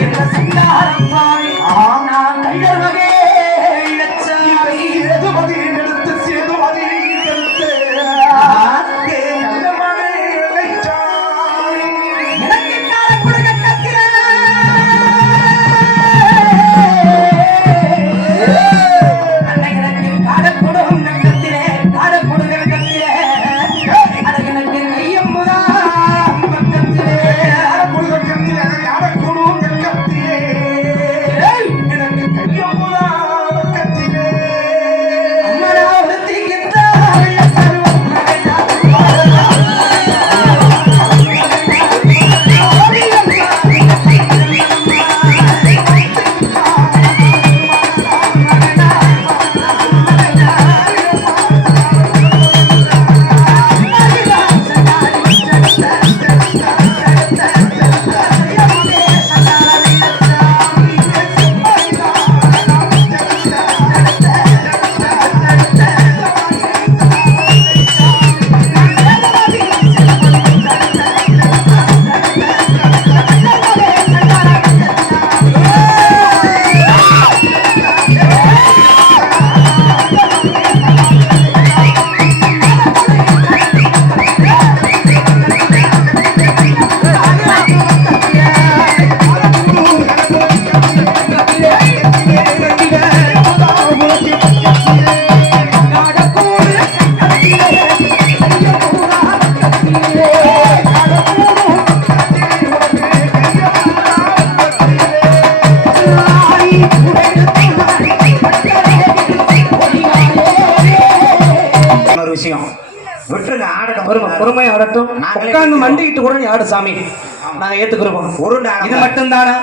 இந்த சண்டாரப்பாய் நான் வகை உட்கார்ந்து. மண்டிட்டு கூட ஆடு சாமி. நாங்க ஏத்துக்கிறோம். ஆடுங்க. இது மட்டும்தானா?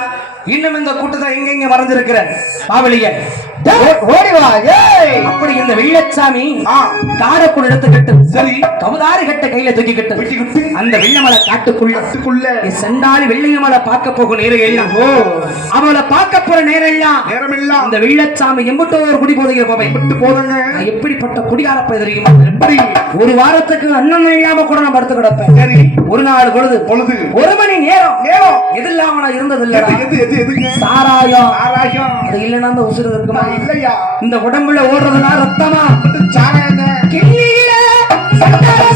இன்னும் இந்த கூட்டத்தை எங்கெங்க மறைஞ்சிருக்கிற? பாவலிய ஓடி வா ஏய் அப்படி இந்த வெள்ளச்சாமி. தாரக்குள் எடுத்துக்கிட்டு சரி. கவுதாரி கட்ட கையில தூக்கிக்கிட்டு. அந்த வெள்ளமலை காட்டுக்குள்ள செண்டாளி வெள்ளையமலை பார்க்க போகும் நேரம் எல்லாம் ஓ. அவளை பார்க்க போற நேரம் எல்லாம் நேரமெல்லாம் அந்த வெள்ளச்சாமி எம்பிட்டு ஒரு குடி போதைய போவை விட்டு போதுங்க. எப்படிப்பட்ட குடிகார போய் தெரியுமா? ஒரு வாரத்துக்கு அண்ணன் இல்லாம கூட நான் படுத்து கிடப்பேன் சரி. ஒரு நாள் பொழுது பொழுது. ஒரு மணி நேரம் நேரம். எது இல்லாம நான் இருந்தது எது, இல்லடா எது, எது, எதுங்க? சாராயம் ஆராயம். அது இல்லைன்னா அந்த உசுறு இருக்குமா இல்லையா? இந்த உடம்புல ஓடுறதுலாம் ரத்தமா சாராயங்க. கிள்ளியில சக்கர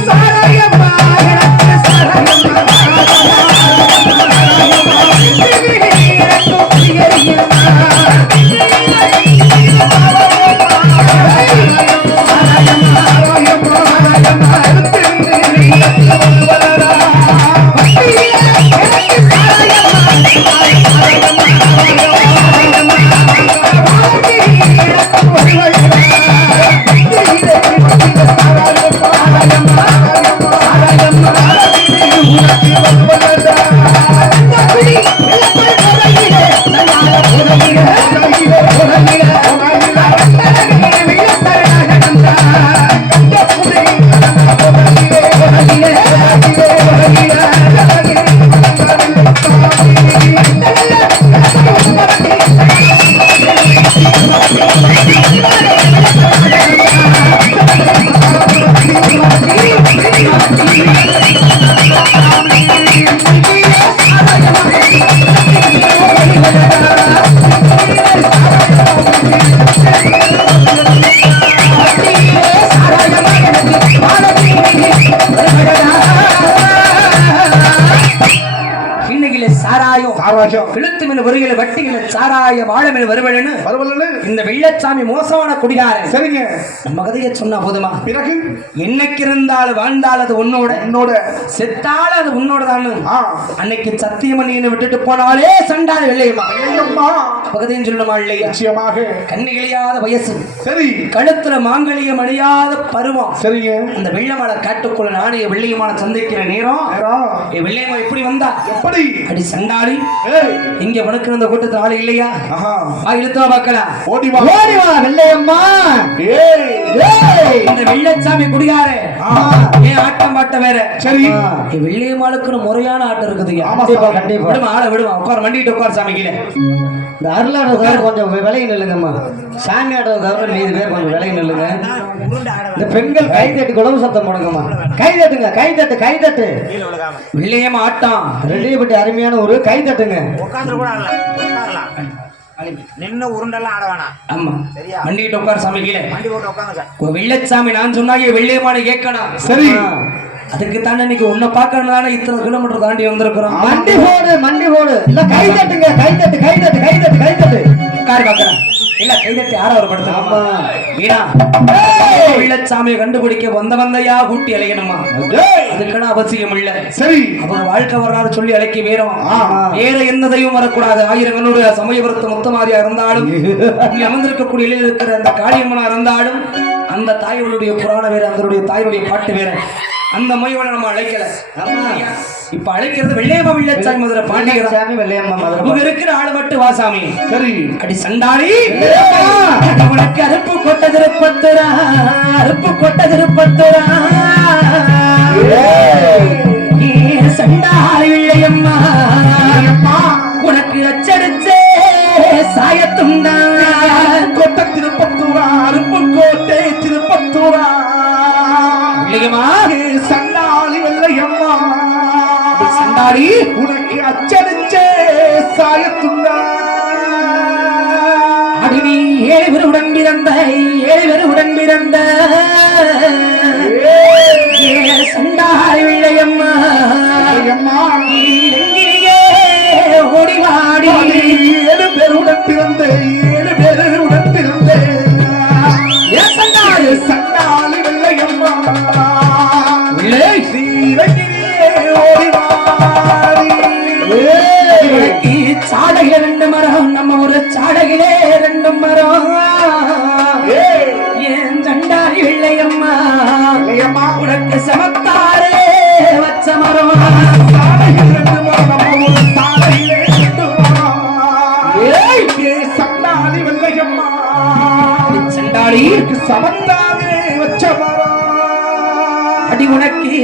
விழுத்து மீன் சாராய வாழை மீன் வருவன்னு பரவாயில்ல. இந்த வெள்ளச்சாமி மோசமான குடிகாரன். சரிங்க. நம்ம கதையை சொன்னா போதுமா? பிறகு? என்னைக்கு இருந்தாலும் வாழ்ந்தால் அது உன்னோட. என்னோட செத்தாலும் அது உன்னோட ஆ. அன்னைக்கு சத்தியமணியை விட்டுட்டு போனாலே சண்டால வெள்ளையம்மா. ஐயம்மா. பகதையும் சொல்லணுமா இல்லையா நிச்சயமாக. கண்ணி கிளியாத வயசு. சரி. கழுத்துல மாங்கலியம் அணியாத பருவம். சரிங்க. அந்த வெள்ளமலை காட்டுக்குள்ள நானே வெள்ளையமான சந்திக்கிற நேரம். வெள்ளையம்மா எப்படி வந்தா? எப்படி? அடி சண்டாளி. இங்க இருந்த கூட்டத்துல ஆள் இல்லையா? இழுத்தா பார்க்கலாம் ஓடி வா. ஓடி வா வெள்ளையம்மா இந்த வெள்ளச்சாமி குடிகாரே. ஏன் ஆட்டம் பாட்ட வேற. சரி. வெள்ளையம்மாளுக்குன்னு முறையான ஆட்டம் சாமி, கண்டிப்பா. விடுமா ஆளை விடுமா உட்கார் வண்டிட்டு உட்கார் சாமி கீழே. இந்த அருளாடுறதுக்காக கொஞ்சம் விலகி நில்லுங்கம்மா. சாமி ஆடுறதுக்காக மீதி பேர் கொஞ்சம் விலகி நில்லுங்க. இந்த பெண்கள் கை தட்டி குழம்பு சத்தம் போடுங்கம்மா. கை தட்டுங்க கை தட்டு கை தட்டு. வெள்ளையம்மா ஆட்டம் ரெட்டியப்பட்டி அருமையான ஒரு கை தட்டுங்க. கூட ஆடலாம் நின்று உருண்டெல்லாம் ஆட வேணாம். ஆமா. சரியா? வண்டிகிட்ட உட்கார சாமி கீழே. வண்டி போட்டு உட்காந்துக்க. ஒரு வெள்ளச்சாமி நான் சொன்னாங்க வெள்ளையமான கேட்கணும். சரி. அதுக்கு தானே இன்னைக்கு உன்னை பார்க்கணும் தானே இத்தனை கிலோமீட்டர் தாண்டி வந்திருக்கிறோம். மண்டி போடு மண்டி போடு. இல்ல கை தட்டுங்க கை தட்டு கை தட்டு கை தட்டு கை தட்டு. கார் பார்க்கறேன். இல்ல கைதட்டி யாரோ ஒரு படத்துல ஆமா. வீணா. வெள்ளச்சாமியை கண்டுபிடிக்க வந்த வந்தையா கூட்டி அலையணுமா அதுக்கெல்லாம் அவசியம் இல்ல. சரி. அவங்க வாழ்க்கை வரலாறு சொல்லி அழைக்க வேறும். வேற எந்த தெய்வம் வரக்கூடாது? ஆயிரங்களோடு சமயபுரத்து முத்தமாரியா இருந்தாலும் அமர்ந்திருக்கக்கூடிய இலையில் இருக்கிற அந்த காளியம்மனா இருந்தாலும் அந்த தாய்களுடைய புராண வேற அதனுடைய தாயுடைய பாட்டு வேற. அந்த மையோட நம்ம அழைக்கல. இப்ப அழைக்கிறது வெள்ளையம்மா வெள்ளச்சாமி மதுரை பாண்டியர்? சாமி வெள்ளையம்மா மதுரை அவங்க இருக்கிற ஆளு மட்டும் வாசாமி சரி. அடி சண்டாளி. உனக்கு அருப்பு கொட்ட திருப்பத்துரா அருப்பு கொட்ட திருப்பத்துரா சண்டாளி வெள்ளையம்மா. உனக்கு அச்சடிச்சே சாயத்துண்டா day.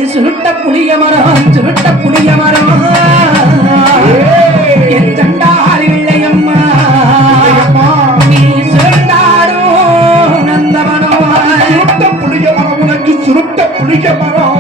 சுருட்ட புளிய மரம் சுருட்ட புளிய மரம். என் சண்டாளி வெள்ளையம்மா நீ சுருண்டாடும் நந்தவனம் சுருட்ட புளிய மரம் உனக்கு சுருட்ட புளிய மரம்.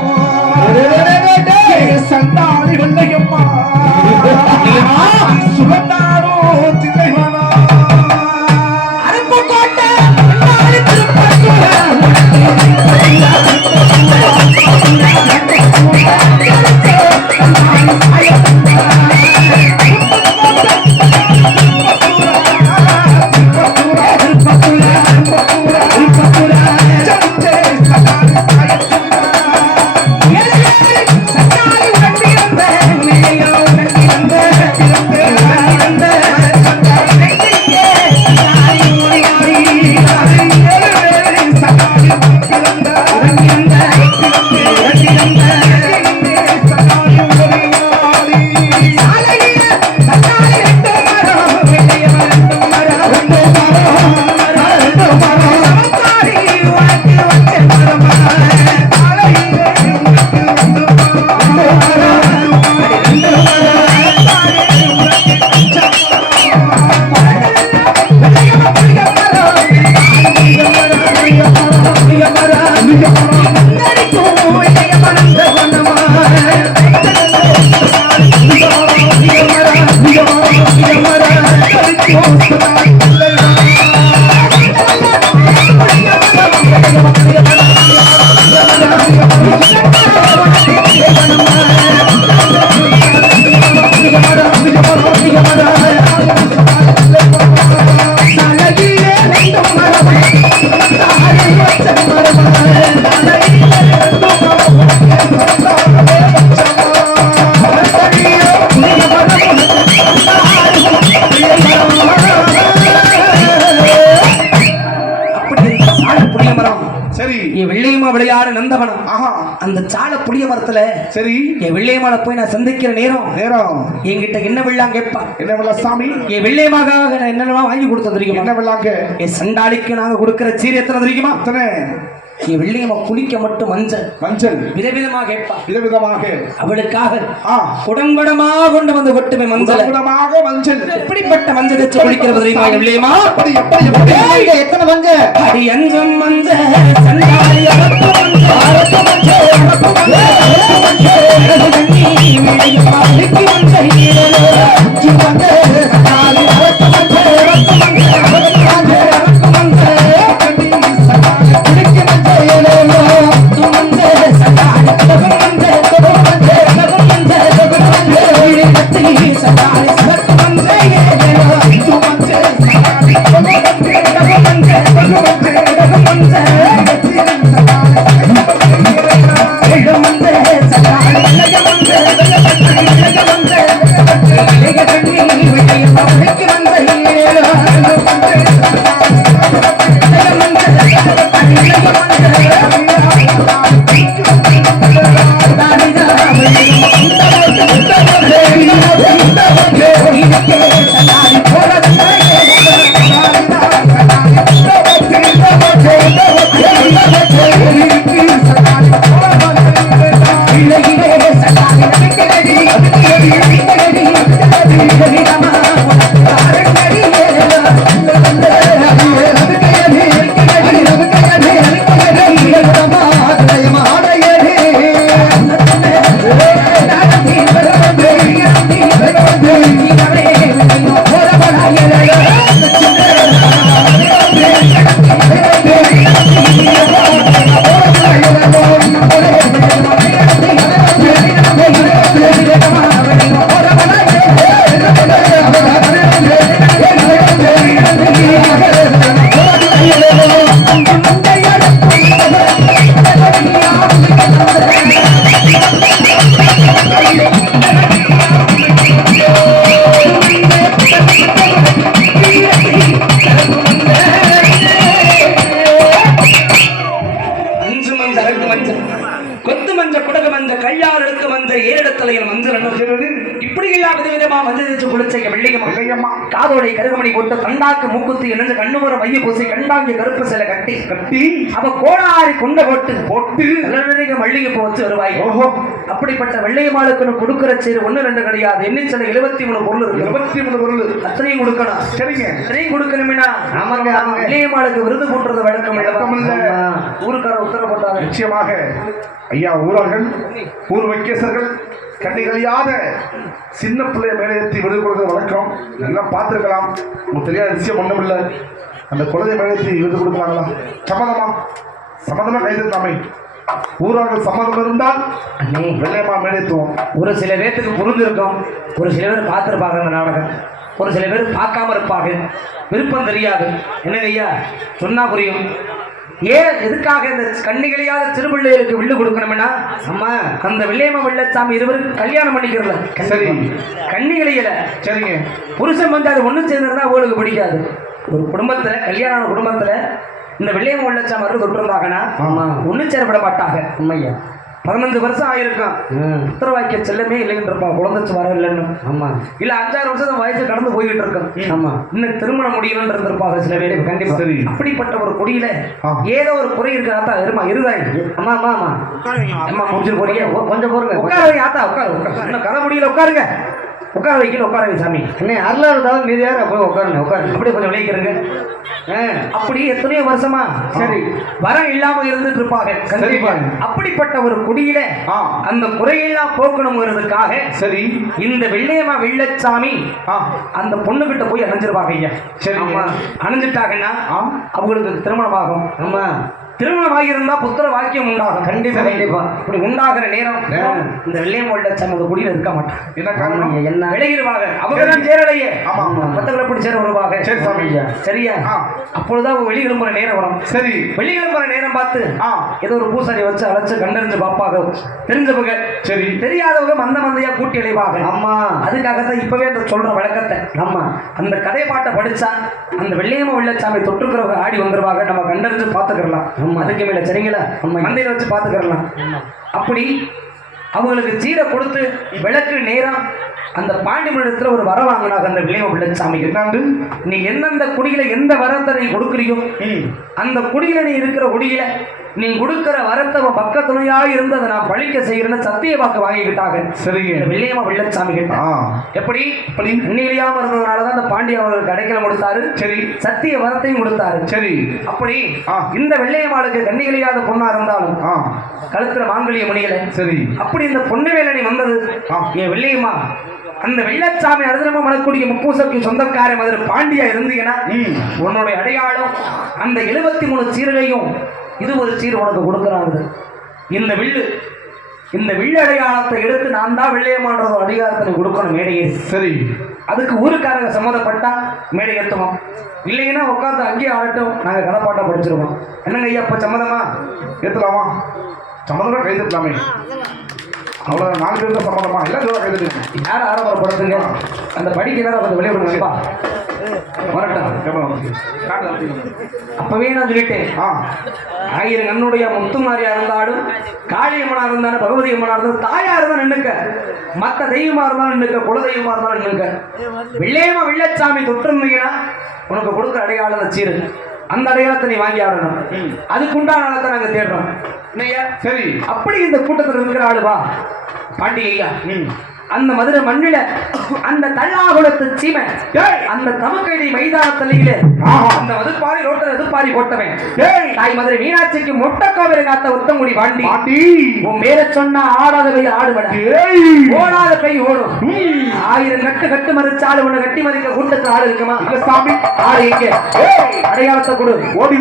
அப்படி சரி. என் வெள்ளையம்மாளை போய் நான் சந்திக்கிற நேரம். நேரம். என்கிட்ட என்ன வெள்ளாம் கேட்பான் என்ன விழா சாமி? என் வெள்ளையமாக நான் என்னென்னலாம் வாங்கி கொடுத்த தெரியுமா? என்ன விழாங்க என் சண்டாளிக்கு நாங்க கொடுக்கிற சீர் எத்தனை தெரியுமா? நீ வெள்ளியம்மா குளிக்க மட்டும் மஞ்சள். மஞ்சள். விதவிதமா கேட்பா. விதவிதமாக. அவளுக்காக ஆ. குடங்குடமா கொண்டு வந்து கொட்டுமே மஞ்சள். உடம்புடமாக மஞ்சள். எப்படிப்பட்ட மஞ்சள் வச்சு குளிக்கிறது தெரியுமா வெள்ளியம்மா எப்படி எப்படி எப்படி எத்தனை மஞ்ச அடி அஞ்சம் மஞ்ச சண்டாளி அரப்பு மஞ்ச அரப்பு மஞ்ச அரப்பு மஞ்ச அரப்பு மஞ்ச அழகு கண்ணி வெள்ளியம்மா குளிக்கு மஞ்ச ஈரலோ கொத்து மஞ்சள் குடகு மஞ்சள் கையால் எடுத்து மஞ்சள் ஏழெடுத்தலையில் மஞ்சள் என்ன இப்படி எல்லா விதவிதமா மஞ்சள் குளிச்சைங்க வெள்ளியம்மா. வெள்ளையம்மா. காதோடை கருகமணி போட்டு தண்டாக்கு மூக்குத்தி இணைஞ்சு கண்ணுமுற மைய பூசி கண்டாங்கி கருப்பு சில கட்டி. கட்டி. அவ கோடாரி கொண்ட போட்டு போட்டு. மல்லிகை பூ வச்சு வருவாய். ஓஹோ. அப்படிப்பட்ட வெள்ளையம்மாளுக்குன்னு கொடுக்கிற சேரு ஒண்ணு ரெண்டு கிடையாது. எண்ணிச்சல எழுபத்தி மூணு பொருள் இருக்கு. இருபத்தி மூணு பொருள். அத்தனையும் கொடுக்கணும். சரிங்க. அத்தனையும் கொடுக்கணும்னா? ஆமாங்க. வெள்ளையம்மாளுக்கு விருது போட்டுறது வழக்கம் வழக்கம் இல்ல. ஊருக்கார உத்தரவு போட்டாங்க நிச்சயமாக. ஐயா ஊரர்கள் ஊர் வைக்கேசர்கள் கண்ணிகளியாத சின்ன பிள்ளை மேலையத்தை விருது கொடுக்கிற வழக்கம். எல்லாம் பார்த்துருக்கலாம். உங்களுக்கு தெரியாத விஷயம் ஒன்றும் இல்லை. அந்த குழந்தை மேலையத்தை விருது கொடுக்கலாங்களா? சம்மதமா? சம்மதமா கைதட்டாமை ஊரார்கள் சம்மதம் இருந்தால் அண்ணே. வெள்ளையம்மா மேலையத்துவோம் ஒரு சில பேர்த்துக்கு புரிஞ்சிருக்கும் ஒரு சில பேர் பார்த்துருப்பாங்க அந்த நாடகம். ஒரு சில பேர் பார்க்காம இருப்பாங்க. விருப்பம் தெரியாது. என்னங்க ஐயா? சொன்னா புரியும். ஏன் எதுக்காக இந்த கண்ணிகளையாத திருபிள்ளைகளுக்கு வில்லு கொடுக்கணும்னா? அம்மா அந்த வெள்ளையம்மா வெள்ளச்சாமி இருவருக்கு கல்யாணம் பண்ணிக்கிறல. சரி. கண்ணிகளையில சரிங்க. புருஷன் வந்து அது ஒன்றும் சேர்ந்திருந்தா அவங்களுக்கு பிடிக்காது. ஒரு குடும்பத்துல கல்யாண குடும்பத்துல இந்த வெள்ளையம்மா வெள்ளச்சாமி அருள் தொட்டிருந்தாங்கன்னா ஆமா ஒன்றும் சேரப்பட மாட்டாங்க உண்மையா? பதினஞ்சு வருஷம் ஆயிருக்கும். உத்தரவாக்கிய செல்லமே இல்லைன்னு இருப்பான். குழந்தைச்சு வர இல்லைன்னு. ஆமா. இல்ல அஞ்சாறு வருஷம் வயசு கடந்து போய்கிட்டு இருக்கும் ஆமா. இன்னும் திருமணம் முடியலன்னு இருந்திருப்பாங்க சில பேர். கண்டிப்பா. சரி. அப்படிப்பட்ட ஒரு குடியில. ஏதோ ஒரு குறை இருக்கு ஆத்தா இருமா இருதாய் அம்மா அம்மா அம்மா. அம்மா. முடிச்சுட்டு போறீங்க. கொஞ்சம் பொறுங்க உட்கார வை ஆத்தா உட்காரு உட்காரு இன்னும் கதை முடியல உட்காருங்க. உட்கார வைக்கல உட்கார வை சாமி. அண்ணே அருளாறு தவிர மீதி யாரும் போய் உட்காருங்க உட்காருங்க. அப்படியே கொஞ்சம் விளைக்கிறங்க அப்படி எத்தனையோ வருஷமா? சரி. வரம் இல்லாம இருந்துட்டு இருப்பாங்க. கண்டிப்பா. சரிங்க. அப்படிப்பட்ட ஒரு குடியில அந்த குறையெல்லாம் போக்கணுங்கிறதுக்காக சரி. இந்த வெள்ளையம்மா வெள்ளச்சாமி அந்த பொண்ணுகிட்ட போய் அணைஞ்சிருப்பாங்க ஐயா. ஆமா. அணைஞ்சிட்டாங்கன்னா அவங்களுக்கு திருமணம் ஆகும் ஆமா. திருமணம் ஆகியிருந்தா புத்திர வாக்கியம் உண்டாகும் கண்டிப்பா கண்டிப்பா. இப்படி உண்டாகிற நேரம். இந்த வெள்ளையம் வெள்ளச்சாமி அந்த குடியில இருக்க மாட்டாங்க என்ன காரணம்? என்ன? விலகிடுவாங்க அவங்க தான் சேரலையே. ஆமா. மத்தவங்களை எப்படி சேர வருவாங்க? சரி சாமி. ஐயா. சரியா? ஆ. அப்பொழுதுதான் அவங்க வெளிக்கிளம்புற நேரம் வரும். சரி. வெளிக்கிளம்புற நேரம் பார்த்து ஆ. ஏதோ ஒரு பூசாரி வச்சு அழைச்சு கண்டறிஞ்சு பார்ப்பாங்க. தெரிஞ்சவங்க சரி. தெரியாதவங்க மந்த மந்தையா கூட்டி அழைவாங்க ஆமா. அதுக்காகத்தான் இப்பவே அந்த சொல்ற வழக்கத்தை ஆமா. அந்த கதை பாட்டை படிச்சா அந்த வெள்ளையம்ம வெள்ளச்சாமி தொற்றுக்கிறவங்க ஆடி வந்துருவாங்க. நம்ம கண்டறிஞ்சு பார்த்துக்கலாம் ஆமா. அதுக்கு மேல சரிங்களா. மந்தையில வச்சு பார்த்துக்கலாம் அப்படி அவங்களுக்கு சீரை கொடுத்து விளக்கு நேரம் அந்த பாண்டிமண்டலத்துல ஒரு வர வாங்கினாங்க அந்த விளைவு பிள்ளைசாமி என்னாண்டு? நீ எந்தெந்த குடியில எந்த வரத்தை நீ கொடுக்குறியோ அந்த குடியில நீ இருக்கிற குடியில நீ கொடுக்கிற வரத்தை பக்க துணையா இருந்து அதை நான் பழிக்க செய்யறேன்னு சத்திய வாக்கு வாங்கிக்கிட்டாங்க. சரிங்க. இந்த வெள்ளையம்மா வெள்ளச்சாமி கிட்ட. எப்படி? உண்மையிலேயாம இருந்ததுனாலதான் அந்த பாண்டிய அவர்களுக்கு அடைக்கலம் கொடுத்தாரு சரி. சத்திய வரத்தையும் கொடுத்தாரு. சரி. அப்படி. இந்த வெள்ளையம்மாளுக்கு கண்ணிகளியாத பொண்ணா இருந்தாலும் கழுத்துல மாங்கலிய முடியல சரி. அப்படி இந்த பொண்ணு வேலனி வந்தது? ஆ. என் வெள்ளையம்மா அந்த வெள்ளச்சாமி அருதனமா மணக்கூடிய முப்பூசக்கு சொந்தக்கார மதுரை பாண்டியா இருந்தீங்கன்னா ம். உன்னுடைய அடையாளம் அந்த எழுபத்தி மூணு சீர்களையும் இது ஒரு சீர் உனக்கு கொடுக்குறாங்க. இந்த வில்லு இந்த வில்லு அடையாளத்தை எடுத்து நான் தான் வெள்ளையம்மான்ற ஒரு அடையாளத்தை கொடுக்கணும் மேடையே. சரி. அதுக்கு ஊருக்காரங்க சம்மதப்பட்டா மேடை ஏற்றுவோம் இல்லைன்னா உட்காந்து அங்கேயே ஆடட்டும் நாங்கள் கதைப்பாட்டா படிச்சிருவோம். என்னங்க ஐயா இப்போ சம்மதமா? ஏத்தலாமா? சம்மந்தம் கை தட்டலாமே அவ்வளோ நாலு பேர் தான் சம்மந்தமா எல்லாம் சொல்ல கை தட்டுங்க யார் ஆரம்பப்படுத்துங்க அந்த படிக்க நேரம் கொஞ்சம் வெளியே விடுங்கப்பா வரட்டும். அப்பவே நான் சொல்லிட்டேன். ஆ. ஆயிரம் கண்ணுடைய முத்துமாரியா இருந்தாலும் காளியம்மனா இருந்தாலும் பகவதி அம்மனா இருந்தாலும் தாயா இருந்தாலும் நின்னுக்க. மத்த தெய்வமா இருந்தாலும் நின்னுக்க குல தெய்வமா இருந்தாலும் நின்னுக்க. வெள்ளையம்மா வெள்ளச்சாமி தொட்டிருந்தீங்கன்னா உனக்கு கொடுக்குற அடையாளம் அந்த சீரு. அந்த அடையாளத்தை நீ வாங்கி ஆடணும். அதுக்குண்டான ஆளத்தை நாங்க தேடுறோம். என்னய்யா சரி. அப்படி இந்த கூட்டத்தில் இருக்கிற ஆளு வா. பாண்டி ஐயா. அந்த மதுரை மண்ணில அந்த தள்ளாகுளத்து சீமை. அந்த தமக்கைடி மைதானத்திலே ஆஹா. அந்த மதுப்பாரி ரோட்டில் எதுப்பாரி போட்டவன். தாய் மதுரை மீனாட்சிக்கு மொட்டக்காவிரி காத்த உத்தங்குடி பாண்டி. உன் மேல சொன்னா ஆடாத கை ஆடுபட ஓடாத கை ஓடும். ஆயிரம் கட்டு கட்டு மறிச்சு ஆளு உன்னை கட்டி மறிக்க கூட்டத்தில் ஆடு இருக்குமா? சாமி. ஆடு இங்க. அடையாளத்தை கொடு. ஓடி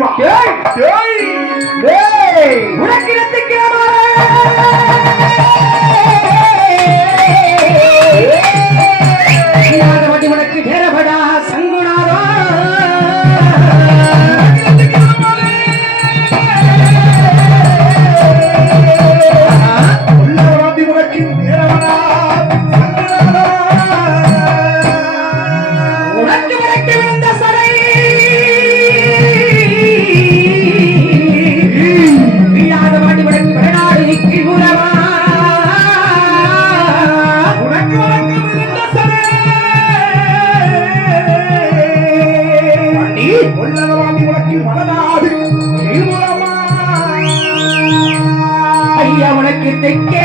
உனக்கு தெக்கே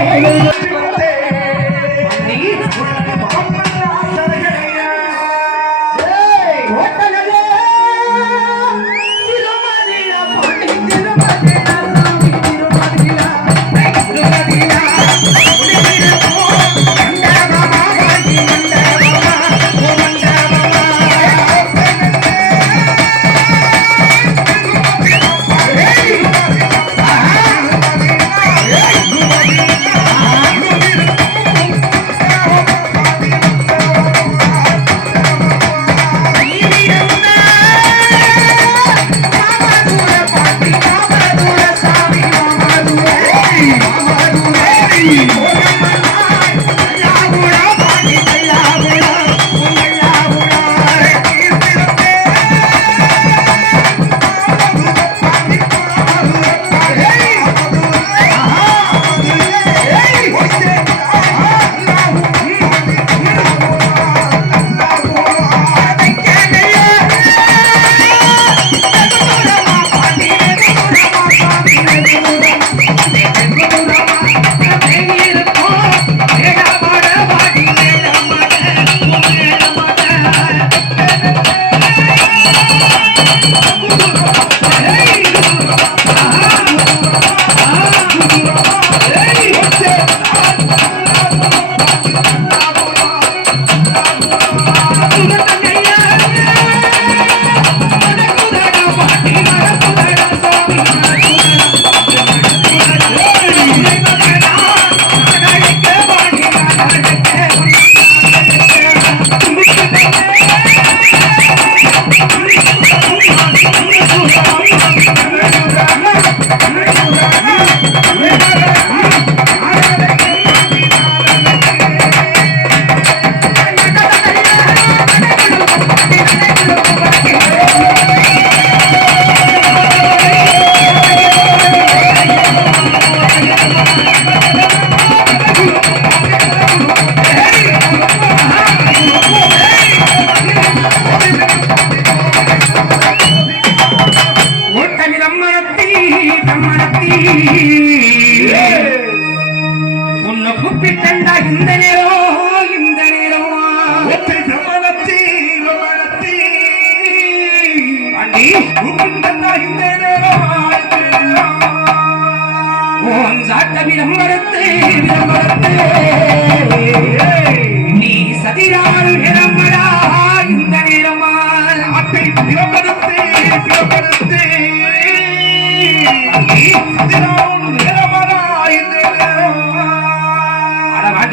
தினம்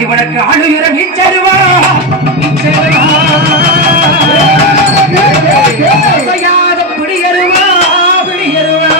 வடக்கு ஆளுகிற மீச்சருவா மீச்சருவா பிடியருவா பிடியருவா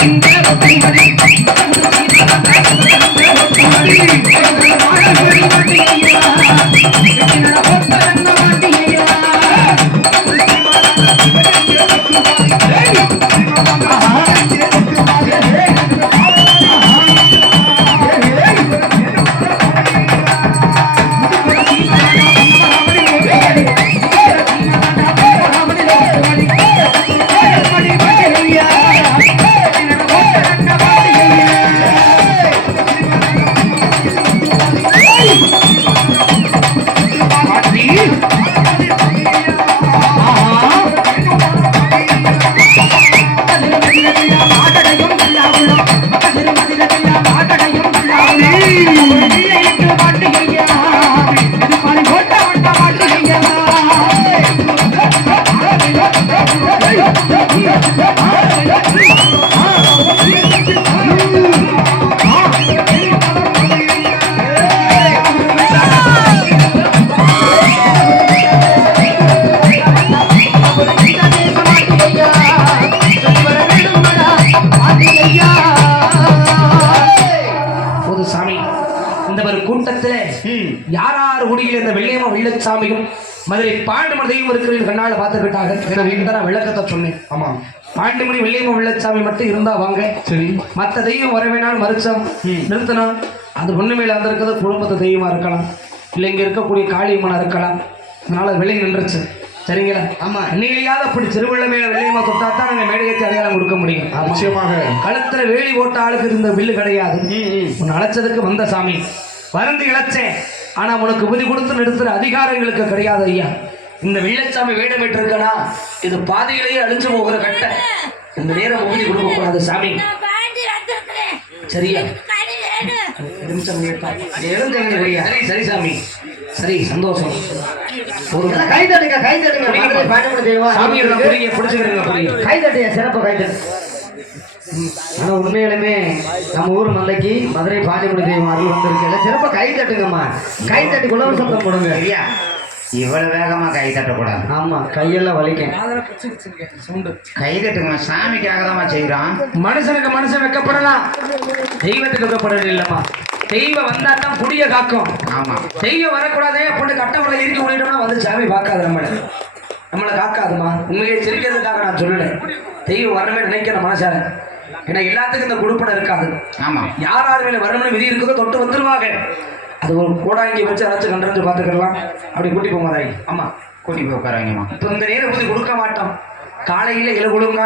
Thank you. மதுரை பாண்டுமதியும் இருக்கிற கண்ணால பார்த்துக்கிட்டாங்க நான் விளக்கத்தை சொன்னேன். ஆமா. பாண்டுமணி வெள்ளையம்மா வெள்ளச்சாமி மட்டும் இருந்தா வாங்க. சரி. மற்ற தெய்வம் வரவேணாலும் மறுச்சோம் நிறுத்தினா அது ஒண்ணுமேல வந்திருக்கிறது குடும்பத்து தெய்வமா இருக்கலாம். இல்லை இங்க இருக்கக்கூடிய காளியம்மனா இருக்கலாம். அதனால விலகி நின்றுச்சு. சரிங்களா? ஆமா. இன்னையிலையாவது அப்படி திருவிழா மேல வெள்ளையம்மா தொட்டா தான் நாங்கள் மேடையத்தை அடையாளம் கொடுக்க முடியும். நிச்சயமாக. கழுத்துல வேலி போட்ட ஆளுக்கு இருந்த வில்லு கிடையாது. உன்னை அழைச்சதுக்கு வந்த சாமி. வருந்து இழைச்சேன். ஆனா உனக்கு புதி கொடுத்து நிறுத்துற அதிகாரங்களுக்கு கிடையாது ஐயா. இந்த வெள்ளச்சாமி வேடமிட்டு இருக்கனா இது பாதியிலேயே அழிஞ்சு போகிற கட்ட. இந்த நேரம் ஊதி கொடுக்க கூடாது சாமி. சரியா? நிமிஷம்? சரி சரி சாமி. சரி சந்தோஷம். ஒரு கை தட்டுங்க கை தட்டுங்க. சாமி புரிய புரிய கை தட்டுங்க சிறப்பு கை தட்டு. ஆனா உண்மையிலுமே நம்ம ஊர் மல்லைக்கு மதுரை பாண்டிமணி தெய்வம் அருள் வந்திருக்கல சிறப்பா கை தட்டுங்கம்மா. கை தட்டி குலவ சத்தம் போடுங்க ஐயா இவ்வளவு வேகமா கை தட்டக்கூடாது. ஆமா கையெல்லாம் வலிக்கும். கை தட்டுங்க சாமிக்காக தான் செய்யறான் மனுஷனுக்கு மனுஷன் வைக்கப்படலாம். தெய்வத்துக்கு வைக்கப்படல இல்லம்மா. தெய்வம் வந்தா தான் புடிய காக்கும். ஆமா. தெய்வம் வரக்கூடாதே அப்படி கட்டவளை இறுக்கி விட்டுட்டோம்னா வந்து சாமி பார்க்காது நம்மளை. நம்மளை காக்காதுமா உண்மையை சிரிக்கிறதுக்காக நான் சொல்லல. தெய்வம் வரணுமே நினைக்கிற மனசால ஏன்னா எல்லாத்துக்கும் இந்த குடுப்பனை இருக்காது. ஆமா. யார் யார் மேல வரணும்னு விதி இருக்குதோ தொட்டு வந்துருவாங்க. அது ஒரு கூடாங்கி வச்சு அரைச்சு கண்டறிஞ்சு பார்த்துக்கலாம். அப்படி கூட்டி போங்க தாய் ஆமா கூட்டி போய் உட்காராங்கம்மா இப்போ இந்த நேரம் ஊதி கொடுக்க மாட்டோம். காலையில் இலகுலுங்கா